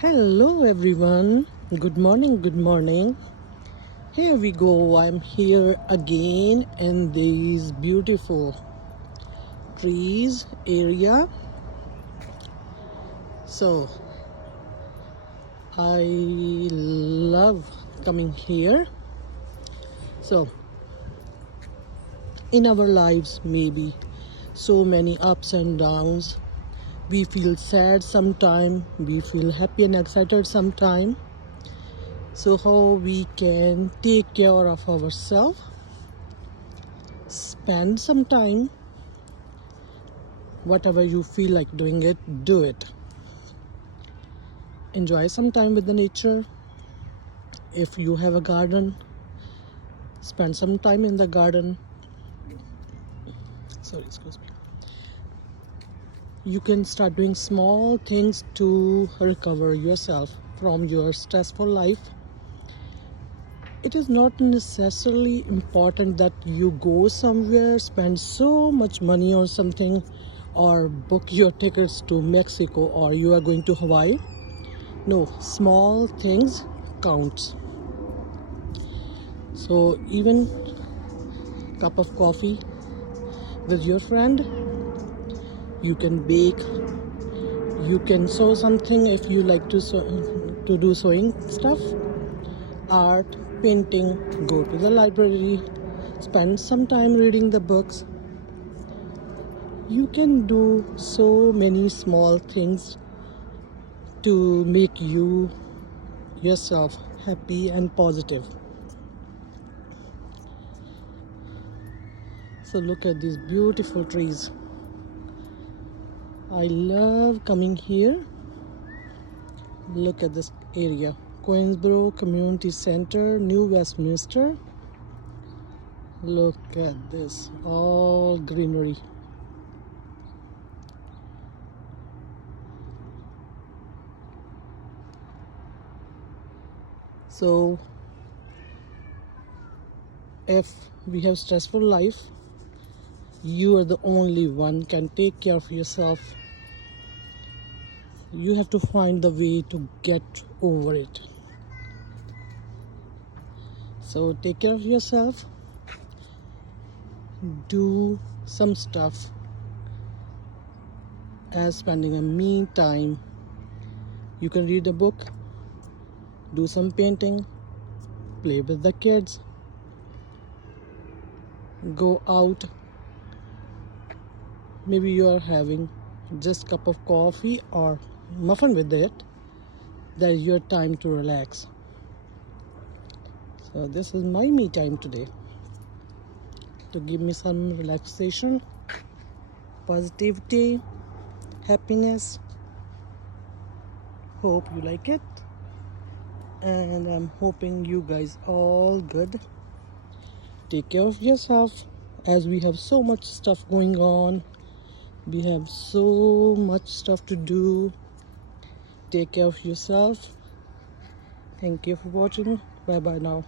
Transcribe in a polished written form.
Hello everyone. Good morning, good morning. Here we go. I'm here again in these beautiful trees area. So I love coming here. So in our lives, maybe so many ups and downs. We feel sad sometime, we feel happy and excited sometime. So how we can take care of ourselves, spend some time, whatever you feel like doing it, do it. Enjoy some time with the nature. If you have a garden, spend some time in the garden. Sorry, excuse me. You can start doing small things to recover yourself from your stressful life. It is not necessarily important that you go somewhere, spend so much money on something, or book your tickets to Mexico, or you are going to Hawaii. No, small things counts. So even cup of coffee with your friend, you can bake, you can sew something if you like to do sewing stuff, art, painting, go to the library, spend some time reading the books. You can do so many small things to make you yourself happy and positive. So look at these beautiful trees. I love coming here. Look at this area. Queensborough Community Center, New Westminster. Look at this, all greenery. So if we have stressful life, you are the only one can take care of yourself. You have to find the way to get over it. So take care of yourself, do some stuff as spending a me time. You can read a book, do some painting, play with the kids, go out. Maybe you are having just a cup of coffee or muffin with it. That is your time to relax. So this is my me time today, to give me some relaxation, positivity, happiness. Hope you like it, and I'm hoping you guys all good. Take care of yourself, as we have so much stuff going on. We have so much stuff to do. Take care of yourself. Thank you for watching. Bye bye now.